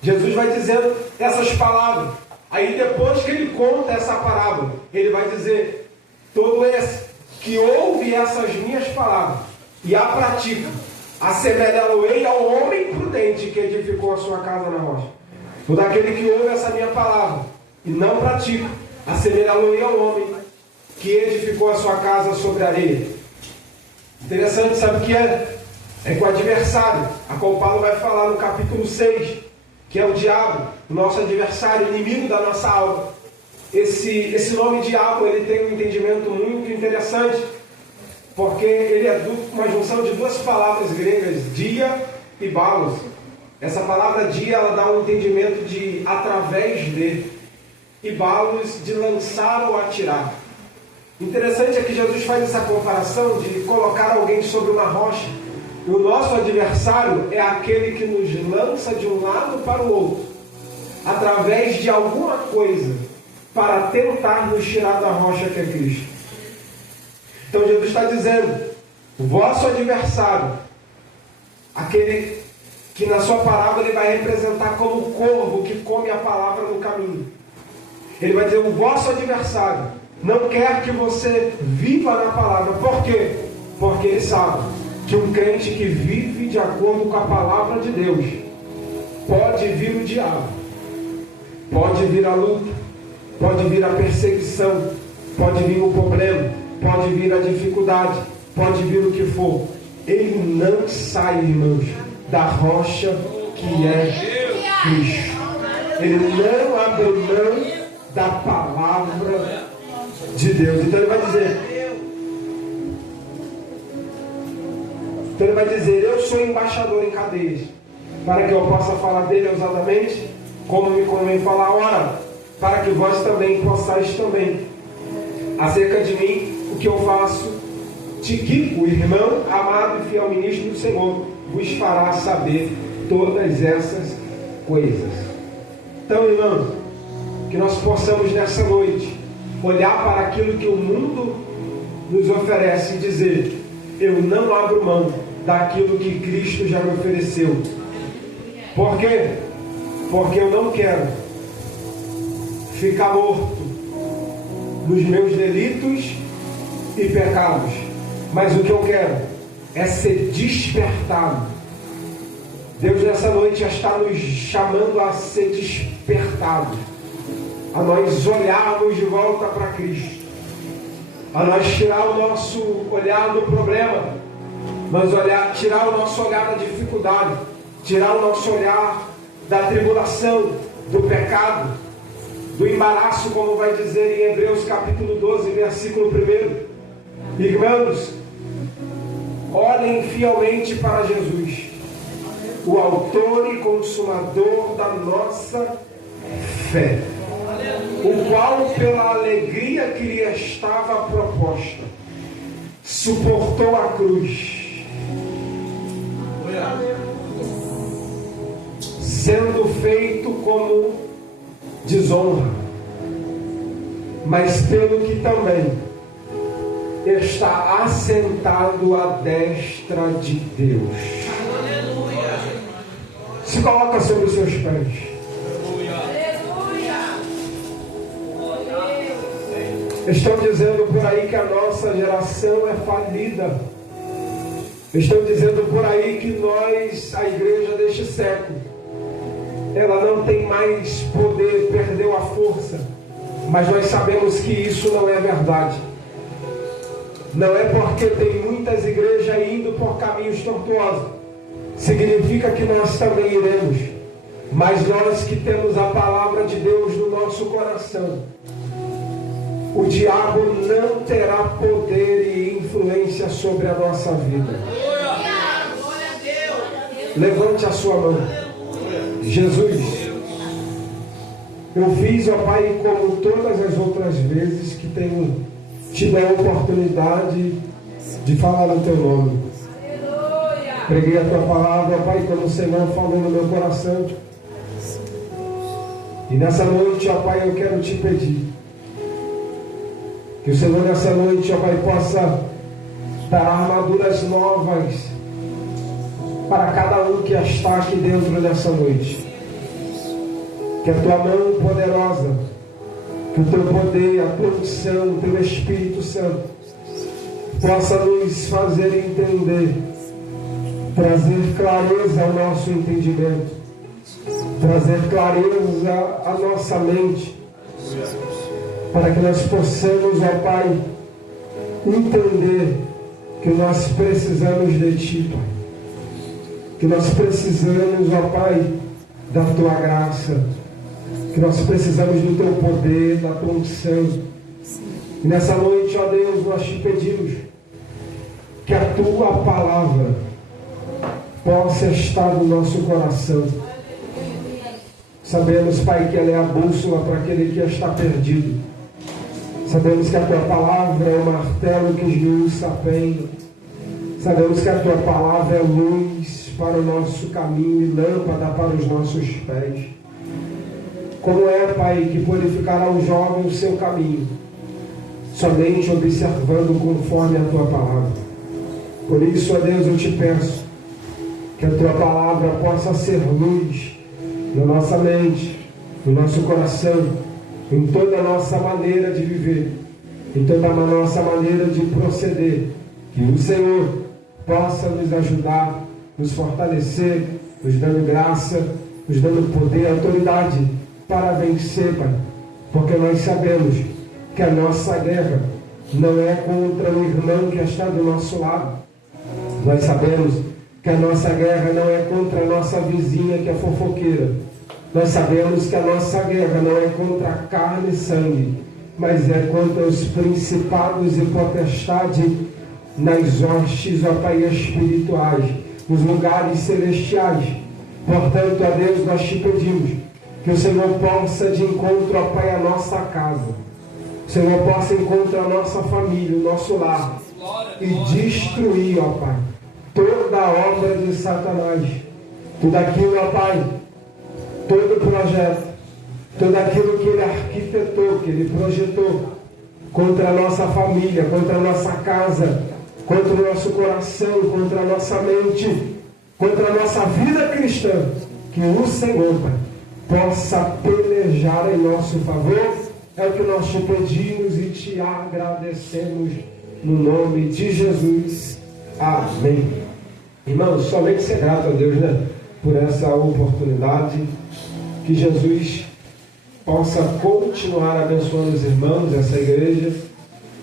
Jesus vai dizendo essas palavras. Aí depois que ele conta essa parábola, ele vai dizer: todo esse que ouve essas minhas palavras e a pratica, assemelhá-lo-ei ao homem prudente que edificou a sua casa na rocha. Todo aquele que ouve essa minha palavra e não pratica, assemelhá-lo-ei ao homem que edificou a sua casa sobre a areia. Interessante, sabe o que é? É que o adversário, a qual Paulo vai falar no capítulo 6, que é o diabo, o nosso adversário, inimigo da nossa alma. Esse nome diabo, ele tem um entendimento muito interessante, porque ele é uma junção de duas palavras gregas, dia e balos. Essa palavra dia, ela dá um entendimento de através de, e balos de lançar ou atirar. Interessante é que Jesus faz essa comparação de colocar alguém sobre uma rocha. E o nosso adversário é aquele que nos lança de um lado para o outro, através de alguma coisa, para tentar nos tirar da rocha que é Cristo. Então Jesus está dizendo: o vosso adversário, aquele que na sua parábola ele vai representar como o corvo que come a palavra no caminho. Ele vai dizer: o vosso adversário não quer que você viva na palavra. Por quê? Porque ele sabe que um crente que vive de acordo com a palavra de Deus, pode vir o diabo, pode vir a luta, pode vir a perseguição, pode vir o problema, pode vir a dificuldade, pode vir o que for. Ele não sai, irmãos, da rocha que é Cristo. Ele não abre mão da palavra de Deus. Então ele vai dizer: eu sou embaixador em cadeias, para que eu possa falar dele ousadamente, como me convém falar. Ora, para que vós também possais também, acerca de mim, o que eu faço, Tiquico, irmão, amado e fiel ministro do Senhor, vos fará saber todas essas coisas. Então, irmãos, que nós possamos nessa noite olhar para aquilo que o mundo nos oferece e dizer: eu não abro mão daquilo que Cristo já me ofereceu. Por quê? Porque eu não quero ficar morto nos meus delitos e pecados, mas o que eu quero é ser despertado. Deus nessa noite está nos chamando a ser despertados, a nós olharmos de volta para Cristo, a nós tirar o nosso olhar do problema, mas tirar o nosso olhar da dificuldade, tirar o nosso olhar da tribulação, do pecado, do embaraço, como vai dizer em Hebreus capítulo 12, versículo 1. Irmãos, olhem fielmente para Jesus, o autor e consumador da nossa fé, o qual, pela alegria que lhe estava proposta, suportou a cruz, sendo feito como desonra, mas pelo que também está assentado à destra de Deus. Se coloca sobre os seus pés. Estão dizendo por aí que a nossa geração é falida. Estão dizendo por aí que nós, a igreja deste século, ela não tem mais poder, perdeu a força. Mas nós sabemos que isso não é verdade. Não é porque tem muitas igrejas indo por caminhos tortuosos, significa que nós também iremos. Mas nós que temos a palavra de Deus no nosso coração, o diabo não terá poder e influência sobre a nossa vida. Levante a sua mão. Jesus, eu fiz, ó Pai, como todas as outras vezes que tenho tido a oportunidade de falar no Teu nome. Preguei a Tua palavra, ó Pai, como o Senhor falou no meu coração. E nessa noite, ó Pai, eu quero te pedir que o Senhor nessa noite, ó Pai, possa dar armaduras novas para cada um que está aqui dentro dessa noite. Que a Tua mão poderosa, que o Teu poder, a Tua unção, o Teu Espírito Santo possa nos fazer entender, trazer clareza ao nosso entendimento, trazer clareza à nossa mente, para que nós possamos, ó Pai, entender que nós precisamos de Ti, Pai. Que nós precisamos, ó Pai, da Tua graça. Que nós precisamos do Teu poder, da Tua unção. E nessa noite, ó Deus, nós te pedimos que a Tua palavra possa estar no nosso coração. Sabemos, Pai, que ela é a bússola para aquele que está perdido. Sabemos que a Tua palavra é o martelo que esmiuça a pena. Sabemos que a Tua palavra é luz para o nosso caminho e lâmpada para os nossos pés. Como é, Pai, que purificará o jovem o seu caminho, somente observando conforme a Tua palavra. Por isso, ó Deus, eu te peço que a Tua palavra possa ser luz na nossa mente, no nosso coração, em toda a nossa maneira de viver, em toda a nossa maneira de proceder. Que o Senhor possa nos ajudar, nos fortalecer, nos dando graça, nos dando poder e autoridade para vencer, Pai. Porque nós sabemos que a nossa guerra não é contra o irmão que está do nosso lado. Nós sabemos que a nossa guerra não é contra a nossa vizinha que é fofoqueira. Nós sabemos que a nossa guerra não é contra a carne e sangue, mas é contra os principados e potestades nas hostes, ó Pai, espirituais, nos lugares celestiais. Portanto, ó Deus, nós te pedimos que o Senhor possa de encontro, ó Pai, a nossa casa. O Senhor possa encontrar a nossa família, o nosso lar, e destruir, ó Pai, toda a obra de Satanás. Tudo aquilo, ó Pai, todo projeto, tudo aquilo que ele arquitetou, que ele projetou contra a nossa família, contra a nossa casa, contra o nosso coração, contra a nossa mente, contra a nossa vida cristã, que o Senhor, Pai, possa pelejar em nosso favor. É o que nós te pedimos e te agradecemos no nome de Jesus. Amém. Irmãos, somente ser grato a Deus, né, por essa oportunidade. Que Jesus possa continuar abençoando os irmãos, essa igreja.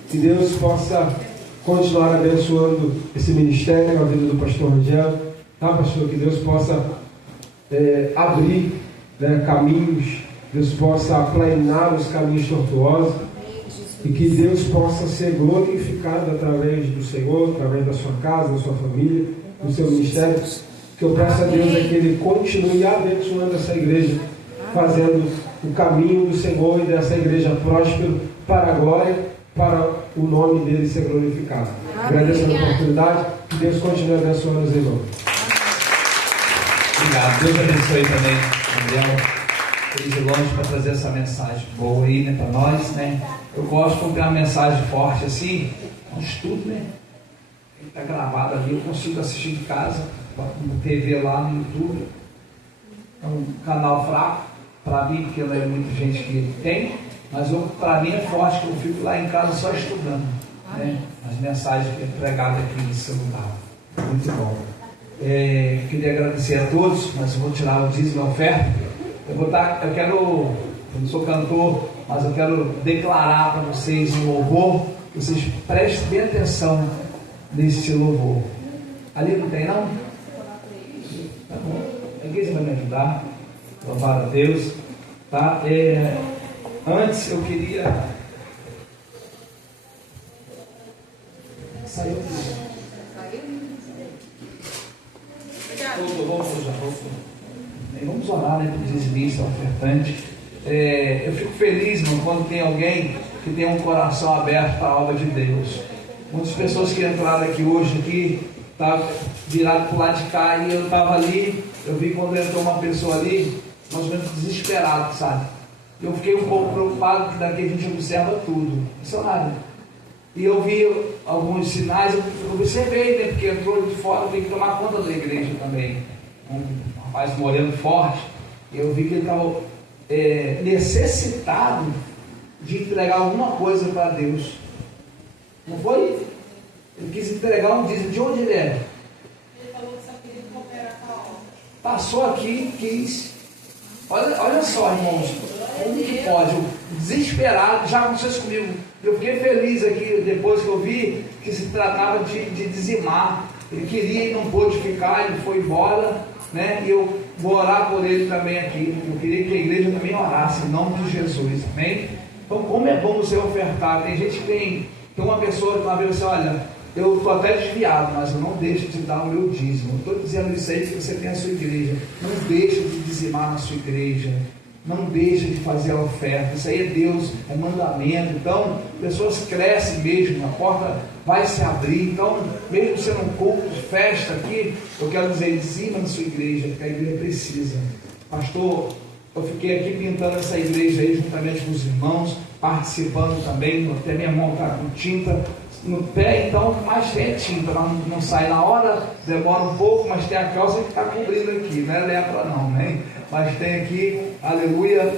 Que Deus possa continuar abençoando esse ministério, a vida do pastor Rogério. Tá, pastor? Que Deus possa abrir, né, caminhos. Deus possa aplanar os caminhos tortuosos. E que Deus possa ser glorificado através do Senhor, através da sua casa, da sua família, do seu ministério. Que eu peço a Deus é que Ele continue abençoando essa igreja, fazendo o caminho do Senhor e dessa igreja próspera para a glória, para o nome dele ser glorificado. Agradeço a oportunidade, que Deus continue abençoando os irmãos. Obrigado, Deus abençoe também, Gabriel. Feliz e longe para trazer essa mensagem boa aí, né, para nós, né? Eu gosto quando tem uma mensagem forte assim, um estudo, né? Está gravado ali, eu consigo assistir de casa, na TV lá no YouTube. É um canal fraco para mim, porque não é muita gente que tem, mas para mim é forte, que eu fico lá em casa só estudando, né? As mensagens que é pregada aqui no celular. Muito bom. Queria agradecer a todos, mas eu vou tirar o dízimo e a oferta. Eu não sou cantor, mas eu quero declarar para vocês um louvor, que vocês prestem bem atenção nesse louvor. Ali não tem não? Tá bom. A igreja vai me ajudar. Louvar a Deus. Tá? Antes eu queria. Saiu. Vamos orar, né, para o dizimista, ofertante. Eu fico feliz, irmão, quando tem alguém que tem um coração aberto para a obra de Deus. Muitas pessoas que entraram aqui hoje, estavam viradas para o lado de cá, e eu estava ali, eu vi quando entrou uma pessoa ali, mais ou menos desesperado, sabe? Eu fiquei um pouco preocupado, que daqui a gente observa tudo, missionário. E eu vi alguns sinais, eu observei, né, porque entrou de fora, tem que tomar conta da igreja também. Um rapaz moreno forte, eu vi que ele estava necessitado de entregar alguma coisa para Deus. Não foi? Ele quis entregar um dízimo. De onde ele é? Ele falou que só queria cooperar com a obra. Passou aqui, quis. Olha só, irmãos, como que pode? Eu, desesperado, já aconteceu isso comigo. Eu fiquei feliz aqui depois que eu vi que se tratava de dizimar. Ele queria e não pôde ficar, ele foi embora, né? E eu vou orar por ele também aqui. Eu queria que a igreja também orasse em nome de Jesus, amém? Então, como é bom você ofertar. Tem gente que tem uma pessoa que uma vez assim, olha, eu estou até desviado, mas eu não deixo de dar o meu dízimo. Eu estou dizendo isso aí porque você tem a sua igreja. Não deixa de dizimar na sua igreja. Não deixa de fazer a oferta. Isso aí é Deus, é mandamento. Então, pessoas crescem mesmo, a porta vai se abrir. Então, mesmo sendo um culto de festa aqui, eu quero dizer, dizima na sua igreja, porque a igreja precisa. Pastor, eu fiquei aqui pintando essa igreja aí juntamente com os irmãos, participando também, até minha mão está com tinta no pé, então mais tem tinta, não sai na hora, demora um pouco, mas tem a calça que está cobrindo aqui, não é lepra não, né? Mas tem aqui, aleluia,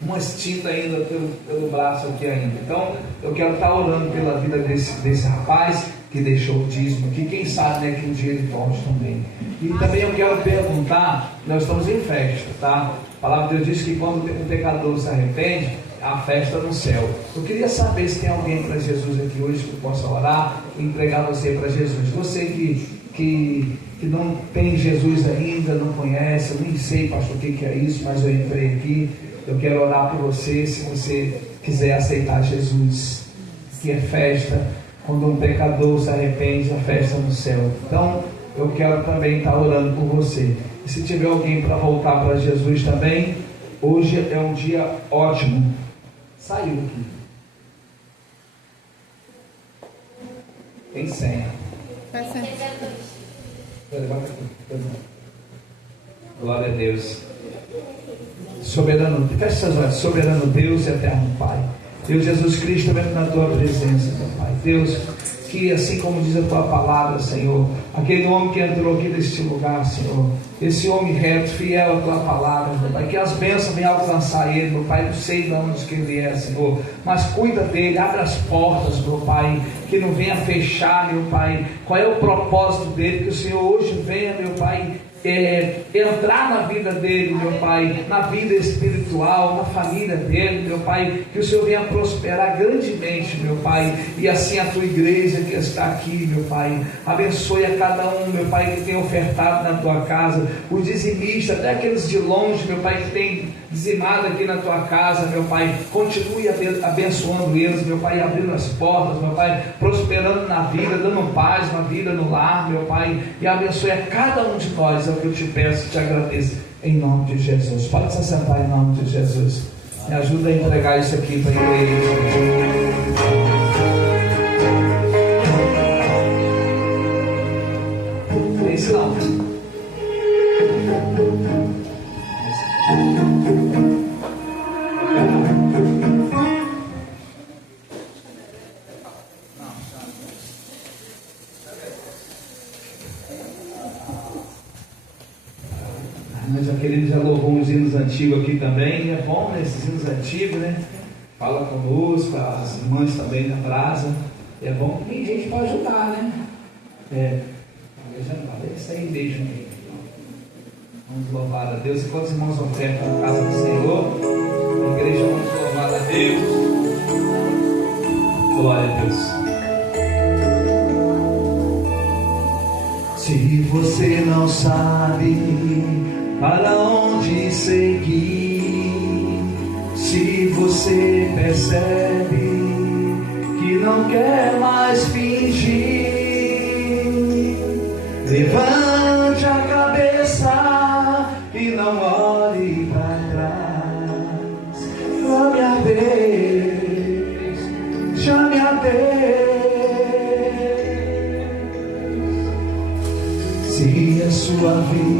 umas tintas ainda pelo braço aqui ainda. Então eu quero estar orando pela vida desse rapaz que deixou o dízimo aqui, quem sabe, né, que um dia ele volte também. E também eu quero perguntar, nós estamos em festa, tá? A palavra de Deus diz que quando o pecador se arrepende, a festa no céu. Eu queria saber se tem alguém para Jesus aqui hoje que eu possa orar e entregar você para Jesus. Você que não tem Jesus ainda, não conhece, eu nem sei, pastor, o que é isso, mas eu entrei aqui, eu quero orar por você, se você quiser aceitar Jesus, que é festa, quando um pecador se arrepende, a festa no céu. Então, eu quero também estar orando por você. E se tiver alguém para voltar para Jesus também, hoje é um dia ótimo. Saiu aqui. Tem senha. Glória a Deus. Soberano, feche seus olhos. Soberano Deus e eterno Pai, Deus Jesus Cristo, vem na tua presença, meu Pai. Deus, que assim como diz a tua palavra, Senhor, aquele homem que entrou aqui neste lugar, Senhor, esse homem reto, fiel à tua palavra, meu Pai, que as bênçãos venham alcançar ele, meu Pai, não sei de onde que ele é, Senhor, mas cuida dele, abre as portas, meu Pai, que não venha fechar, meu Pai. Qual é o propósito dele? Que o Senhor hoje venha, meu Pai, entrar na vida dele, meu Pai, na vida espiritual, na família dele, meu Pai, que o Senhor venha prosperar grandemente, meu Pai, e assim a tua igreja que está aqui, meu Pai, abençoe a cada um, meu Pai, que tem ofertado na tua casa, o dizimista, até aqueles de longe, meu Pai, que tem dizimado aqui na tua casa, meu Pai, continue abençoando eles, meu Pai, abrindo as portas, meu Pai, prosperando na vida, dando paz na vida, no lar, meu Pai, e abençoe a cada um de nós, é o que eu te peço e te agradeço, em nome de Jesus. Pode se assentar em nome de Jesus. Me ajuda a entregar isso aqui para a igreja. Esse não. Nós já queremos, já louvou uns hinos antigos aqui também, é bom, né, esses hinos antigos, né? Fala conosco, as irmãs também da brasa, é bom que tem gente para ajudar, né? Isso aí mesmo. Vamos louvar a Deus. Enquanto os irmãos ofertam na casa do Senhor, a igreja, vamos louvar a Deus. Glória a Deus. Se você não sabe para onde seguir, se você percebe que não quer mais fingir, levante a cabeça e não olhe para trás. Chame a Deus, chame a Deus. Se a sua vida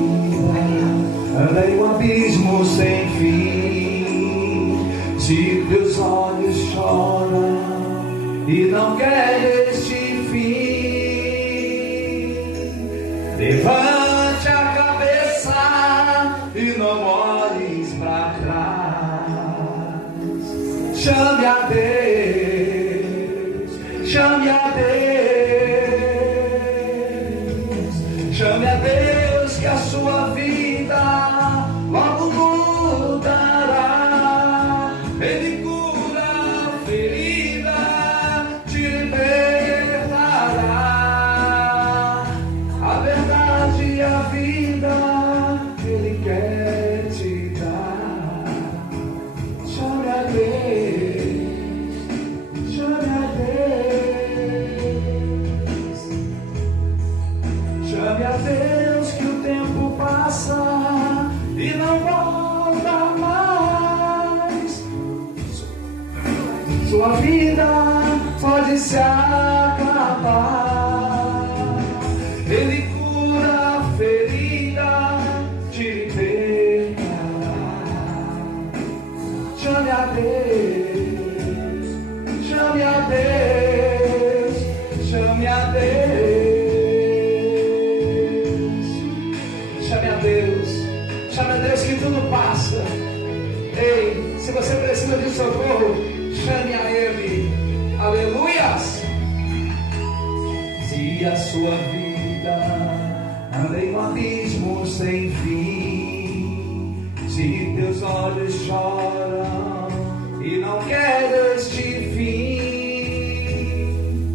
anda em um abismo sem fim, se teus olhos choram e não quer este fim, levante a cabeça e não olhes para trás. Chame a Deus, chame a Deus, chame a Deus, que a sua vida logo mudará. Ele cura a ferida, te libertará. A verdade e a vida Ele quer te dar. Chame a Deus, chame a Deus, chame a Deus, que o tempo passa e não volta mais. Sua vida pode se acabar. Ele cura a ferida, te libertará. Chame a Deus, chame a Deus, chame a Deus, chame a Deus, chame a Deus, que tudo passa. Ei, se você precisa de socorro, chame a Ele. Aleluias! Se a sua vida anda em um abismo sem fim, se teus olhos choram e não quer este fim,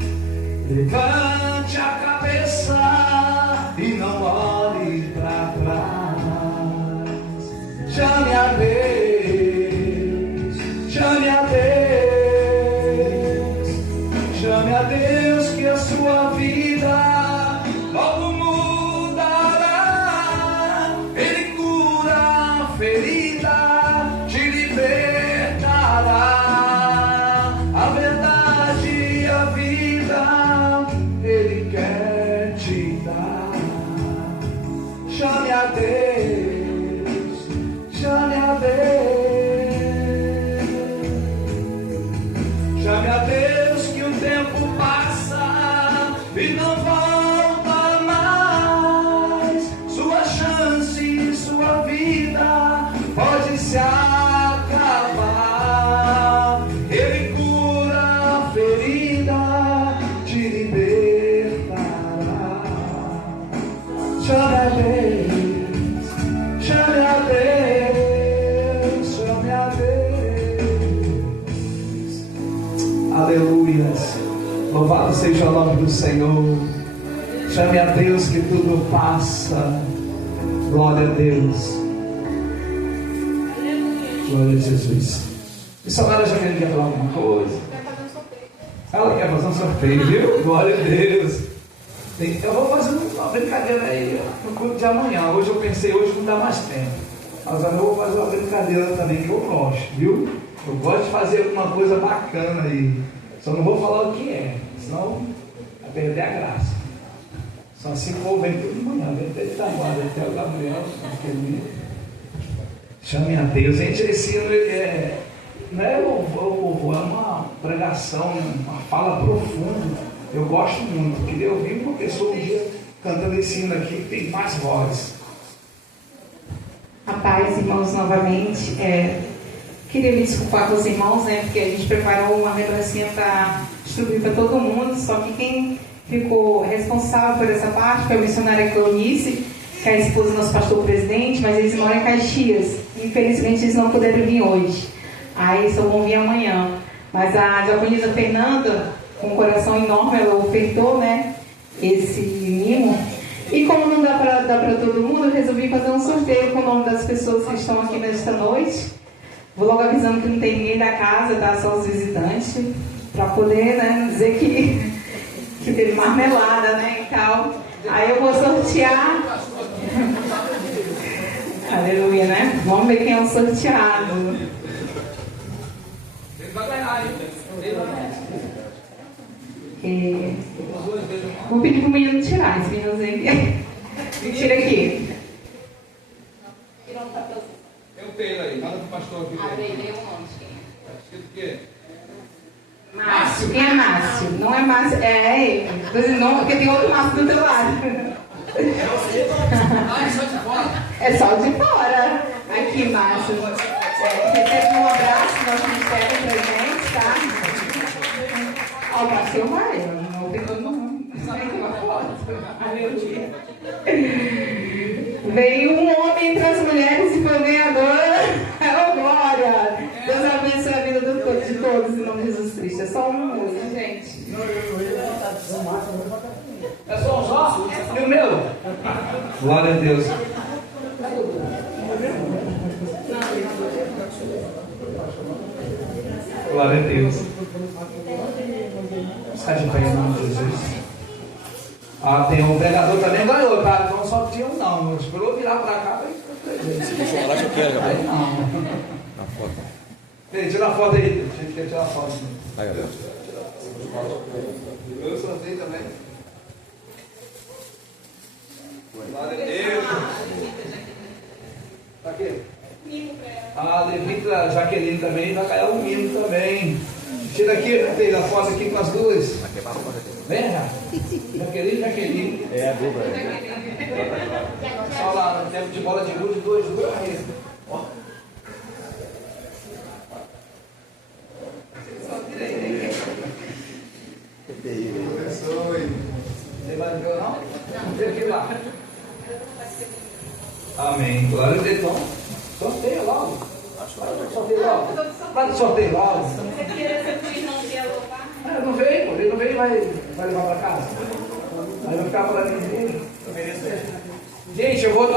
levante a cabeça e não olhe para trás. Chame a Deus, chame a Deus, chame a Deus, que a sua vida logo mudará. Ele cura a ferida, te libertará. A verdade e a vida Ele quer te dar. Chame a Deus, chame a Deus, chame a Deus, que o tempo passa e não volta mais. Sua chance, sua vida Louvado seja o nome do Senhor. Chame a Deus que tudo passa. Glória a Deus. Glória a Jesus. Missionária Jaqueline quer falar alguma coisa? Ela quer fazer um sorteio, viu? Glória a Deus. Eu vou fazer uma brincadeira aí no culto de amanhã. Hoje eu pensei, hoje não dá mais tempo. Mas eu vou fazer uma brincadeira também que eu gosto, viu? Eu gosto de fazer alguma coisa bacana aí. Só não vou falar o que é, senão vai perder a graça. Só se for, vem tudo de manhã, vem até de trabalho, até o Gabriel, chame a Deus. Gente, esse não é louvor, é uma pregação, uma fala profunda. Eu gosto muito. Queria ouvir uma pessoa um dia cantando esse hino aqui que tem mais voz. A paz, irmãos, novamente. Queria me desculpar com os irmãos, né? Porque a gente preparou uma lembrancinha para distribuir para todo mundo. Só que quem ficou responsável por essa parte foi a missionária Cleonice, que é a esposa do nosso pastor presidente, mas eles moram em Caxias. Infelizmente eles não puderam vir hoje. Aí só vão vir amanhã. Mas a diaconisa Fernanda, com um coração enorme, ela ofertou, né, esse mimo. E como não dá para dar para todo mundo, eu resolvi fazer um sorteio com o nome das pessoas que estão aqui nesta noite. Vou logo avisando que não tem ninguém da casa, tá? Só os visitantes, para poder, né, dizer que teve marmelada, né, e tal. Aí eu vou sortear. Aleluia, né? Vamos ver quem é o sorteado. Ele vai ganhar, hein? Ele vai ganhar. Vou pedir pro menino tirar esse meninozinho. Tira aqui. Eu tenho aí, fala pro pastor aqui. Lê o nome de quem é. Tá escrito o quê? Márcio. Quem é Márcio? Não é Márcio. Porque tem outro Márcio do teu lado. É só de fora. Aqui, Márcio. Recebe um abraço do nosso ministério presente, tá? Ó, o pastor vai, não tem todo mundo. Só tem uma foto. Aleluia. Veio um homem entre as mulheres e foi ganhador. Oh, glória! Deus abençoe a vida de todos em nome de Jesus Cristo. É só uma coisa, gente. É só um só? E o meu? Glória a Deus. Glória a Deus. Está de pé em nome de Jesus. Tem um pregador também ganhou, tá? Então só tinha um não. Esperou virar pra cá e Se deixa eu falar que eu quero, Gabriel. aí não. Na foto. Ei, tira a foto aí. A gente quer tirar a foto. Vai, Gabriel. Eu sorteio também. Glória a Deus. Tá aqui. A Levita Jaqueline também vai ganhar um mimo também. Tira aqui, tem a foto aqui com as duas. Vem, Jaqueline. É a dupla. Olha lá, no tempo de bola de gude, duas. Ó. Você vai ver ou não? Não tem aqui lá. Amém. Glória a Deus. Então, sorteia logo. Sorteia logo. Vai sorteio logo. Você queria ser o irmão de louvar? Não veio, pô. Ele não veio e vai levar pra casa. Aí vai ficar para mim dele. Gente, eu vou.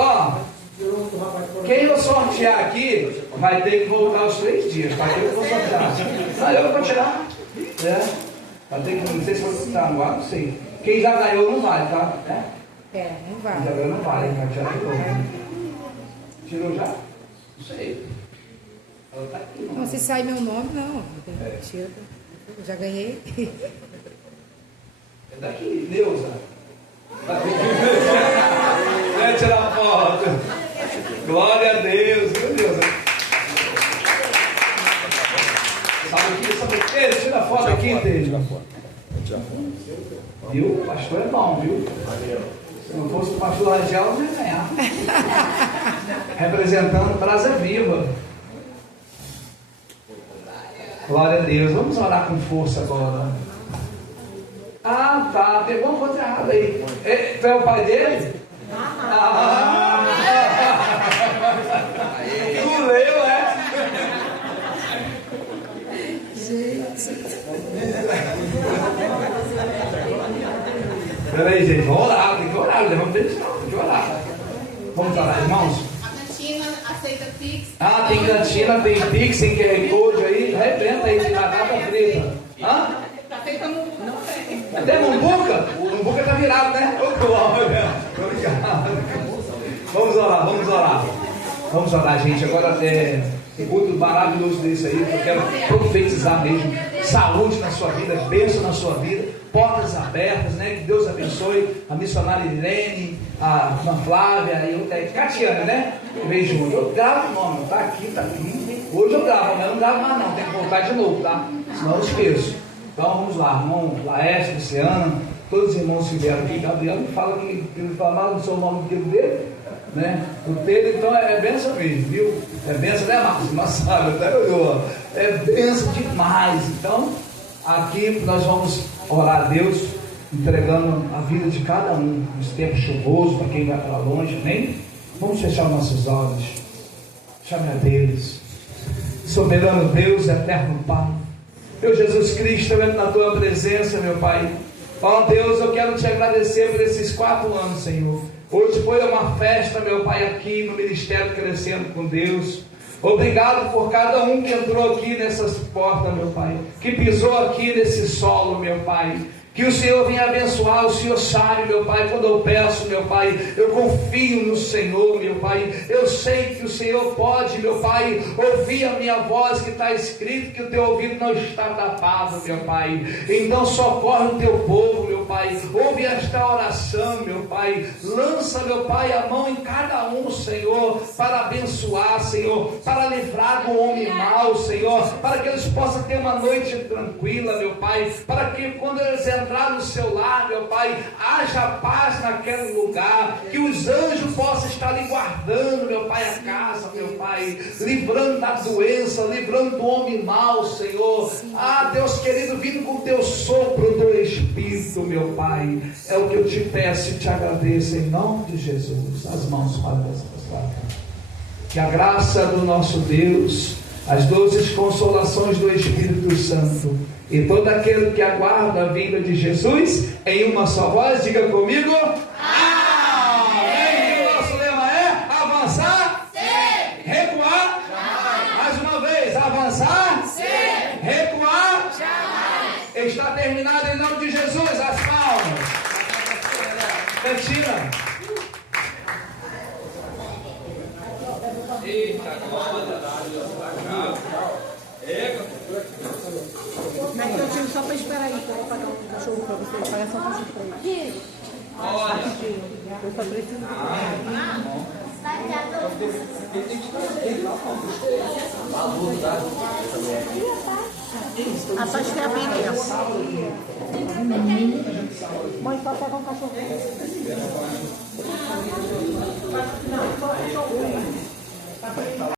Quem eu sortear aqui vai ter que voltar os 3 dias. Tá? Eu vou sortear. Não, eu vou tirar. Vai ter que. Não sei se vou estar no ar, não sei. Quem já ganhou não vale, tá? Não vai. Quem já ganhou não vale, vai tirar de novo. Tirou já? Não sei. Ela tá aqui. Não, se sai meu nome, não. Tira. Eu já ganhei. É daqui, Neuza. Vai tirar foto. Glória a Deus, meu Deus. Sabe aqui, tira a foto aqui, Tira a foto. Viu? O pastor é bom, viu? Se não fosse o pastor Rangel, não ia ganhar. Representando Brasa Viva. Glória a Deus. Vamos orar com força agora. Tá. Pegou uma coisa errada aí. Tu é o pai dele? Tu leu, é? eles vão orar, tem que orar, não levanta eles não, tem que orar. Vamos orar, irmãos? A cantina aceita Pix. Ah, tem cantina, tem Pix, tem QR Code aí, arrebenta aí, batata frita. Hã? Aceita não tem. Até Mumbuca? O Mumbuca tá virado, né? Ô, glória! Obrigado. Vamos orar, vamos orar. Vamos orar, gente. Agora um culto maravilhoso desse aí, eu quero profetizar mesmo. Saúde na sua vida, bênção na sua vida, portas abertas, né? Que Deus abençoe a missionária Irene, a irmã Flávia e a Catiane, né? Beijo. Eu gravo o nome, tá aqui, tá aqui. Hoje eu gravo, mas eu não gravo mais não, tem que voltar de novo, tá? Senão eu esqueço. Então vamos lá, irmão Laércio, Luciana, todos os irmãos que vieram aqui. Gabriel me fala que ele fala no seu nome do filho dele, né? O Pedro, então, é benção mesmo, viu? É benção, né, Márcio? Mas sabe, até olhou, é benção demais. Então, aqui nós vamos orar a Deus, entregando a vida de cada um, nos tempos chuvosos, para quem vai para longe, amém? Vamos fechar nossos olhos, chame a Deus, soberano Deus, eterno Pai. Meu Jesus Cristo, eu entro na tua presença, meu Pai. Ó Deus, eu quero te agradecer por esses 4 anos, Senhor. Hoje foi uma festa, meu Pai, aqui no Ministério Crescendo com Deus. Obrigado por cada um que entrou aqui nessas portas, meu Pai, que pisou aqui nesse solo, meu Pai. Que o Senhor venha abençoar, o Senhor sabe, meu Pai, quando eu peço, meu Pai, eu confio no Senhor, meu Pai. Eu sei que o Senhor pode, meu Pai, ouvir a minha voz que está escrito, que o teu ouvido não está tapado, meu Pai. Então socorre o teu povo, meu Pai. Ouve esta oração, meu Pai. Lança, meu Pai, a mão em cada um, Senhor, para abençoar, Senhor, para livrar do homem mau, Senhor, para que eles possam ter uma noite tranquila, meu Pai, para que quando eles entrar no seu lar, meu Pai, haja paz naquele lugar, que os anjos possam estar ali guardando, meu Pai, a casa, meu Pai, livrando da doença, livrando do homem mau, Senhor. Ah, Deus querido, vindo com o teu sopro, o teu Espírito, meu Pai, é o que eu te peço e te agradeço em nome de Jesus. As mãos para essa. Que a graça do nosso Deus, as doces consolações do Espírito Santo e todo aquele que aguarda a vinda de Jesus, em uma só voz, diga comigo: amém! O nosso lema é avançar, sim. Recuar, jamais. Mais uma vez, avançar, sim. Recuar, jamais. Está terminado em nome de Jesus. As palmas. Cantina. Eita, glória a Deus. Mas eu tenho só para esperar aí, para pagar um cachorro para você, pagar só um cachorro para ele. Olha. Eu só preciso a parte que é a pena. Mãe, só pega um cachorro. Não, só um cachorro.